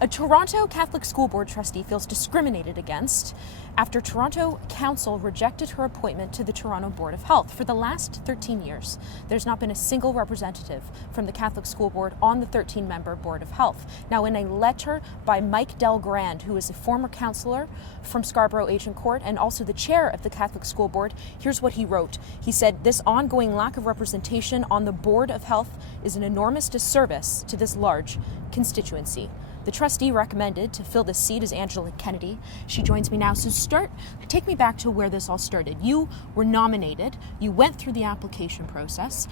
A Toronto Catholic School Board trustee feels discriminated against after Toronto Council rejected her appointment to the Toronto Board of Health. For the last 13 years, there's not been a single representative from the Catholic School Board on the 13-member Board of Health. Now, in a letter by Mike Delgrand, who is a former councillor from Scarborough Agincourt and also the chair of the Catholic School Board, here's what he wrote. He said, "This ongoing lack of representation on the Board of Health is an enormous disservice to this large constituency." The trustee recommended to fill this seat is Angela Kennedy. She joins me now. So take me back to where this all started. You were nominated. You went through the application process.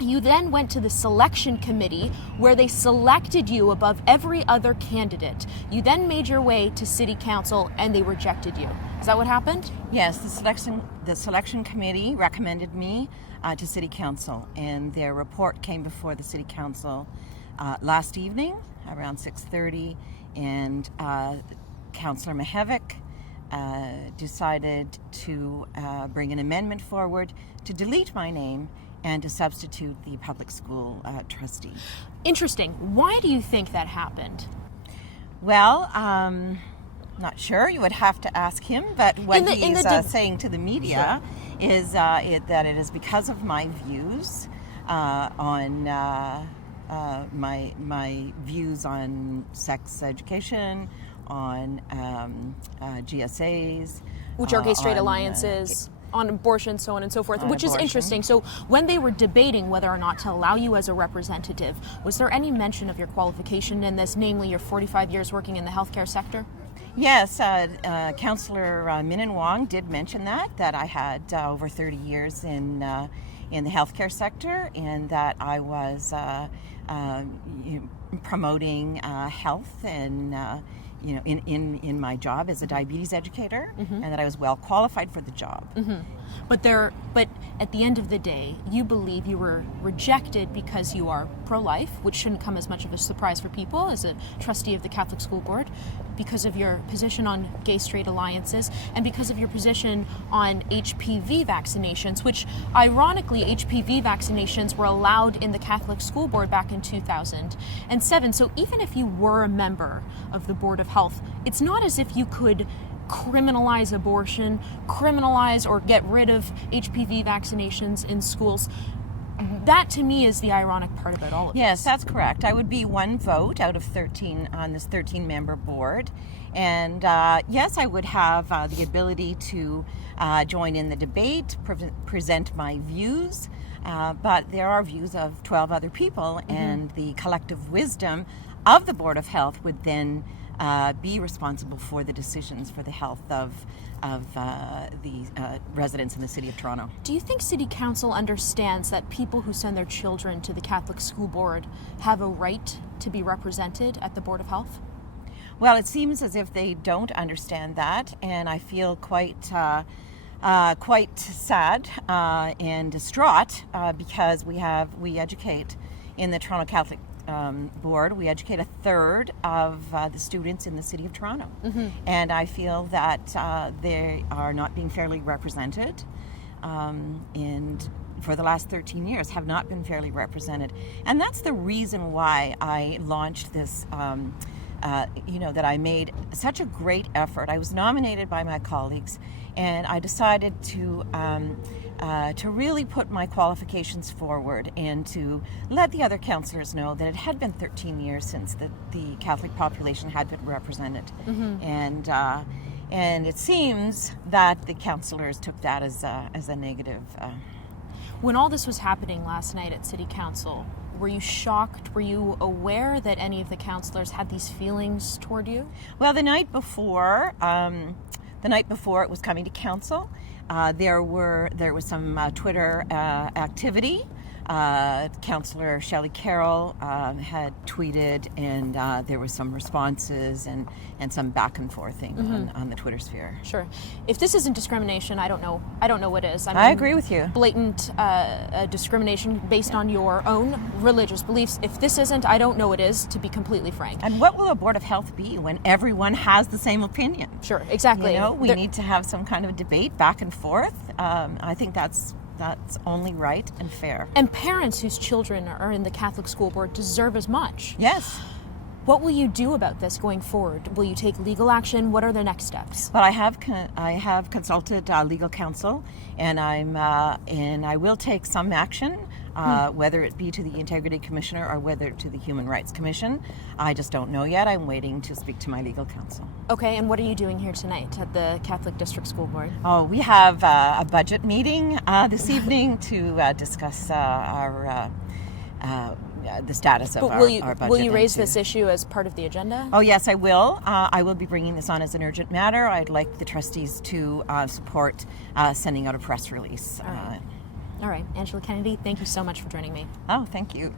You then went to the selection committee where they selected you above every other candidate. You then made your way to city council and they rejected you. Is that what happened? Yes, the selection committee recommended me to city council, and their report came before the city council last evening around 6:30, and Councillor Mihevc decided to bring an amendment forward to delete my name and to substitute the public school trustee. Interesting. Why do you think that happened? Well, not sure. You would have to ask him, but what he's saying to the media is that it is because of my views on my views on sex education, on GSAs, which are gay straight alliances, on abortion, so on and so forth, which is interesting. So when they were debating whether or not to allow you as a representative, was there any mention of your qualification in this, namely your 45 years working in the healthcare sector? Yes, Councillor Min Wong did mention that I had over 30 years in the healthcare sector, and that I was promoting health and in my job as a diabetes educator, and that I was well qualified for the job. But at the end of the day, you believe you were rejected because you are pro-life, which shouldn't come as much of a surprise for people as a trustee of the Catholic School Board, because of your position on gay-straight alliances, and because of your position on HPV vaccinations, which ironically, HPV vaccinations were allowed in the Catholic School Board back in 2007. So even if you were a member of the Board of Health, it's not as if you could criminalize abortion, criminalize or get rid of HPV vaccinations in schools. That to me is the ironic part about all of this. Yes, that's correct. I would be one vote out of 13 on this 13-member board. And yes, I would have the ability to join in the debate, present my views, but there are views of 12 other people, and the collective wisdom of the Board of Health would then be responsible for the decisions for the health of the residents in the City of Toronto. Do you think City Council understands that people who send their children to the Catholic School Board have a right to be represented at the Board of Health? Well, it seems as if they don't understand that, and I feel quite sad and distraught because we educate in the Toronto Catholic Board. We educate a third of the students in the City of Toronto, and I feel that they are not being fairly represented, and for the last 13 years have not been fairly represented, and that's the reason why I launched this. That I made such a great effort. I was nominated by my colleagues, and I decided to really put my qualifications forward and to let the other councillors know that it had been 13 years since the Catholic population had been represented, and it seems that the councillors took that as a negative. When all this was happening last night at City Council, were you shocked? Were you aware that any of the councillors had these feelings toward you? Well, the night before it was coming to council, there was some Twitter activity. Councillor Shelley Carroll had tweeted, and there were some responses and some back and forthing on the Twitter sphere. Sure. If this isn't discrimination, I don't know what is. I agree with you. Blatant discrimination based on your own religious beliefs. If this isn't, I don't know what is, to be completely frank. And what will a Board of Health be when everyone has the same opinion? Sure, exactly. We need to have some kind of debate back and forth. I think that's only right and fair. And parents whose children are in the Catholic School Board deserve as much. Yes. What will you do about this going forward? Will you take legal action? What are the next steps? But I have consulted legal counsel, and I will take some action, whether it be to the Integrity Commissioner or whether to the Human Rights Commission. I just don't know yet. I'm waiting to speak to my legal counsel. Okay, and what are you doing here tonight at the Catholic District School Board? Oh, we have a budget meeting this evening to discuss the status of our budget. Will you raise this issue as part of the agenda? Oh, yes, I will. I will be bringing this on as an urgent matter. I'd like the trustees to support sending out a press release. All right. Angela Kennedy, thank you so much for joining me. Oh, thank you.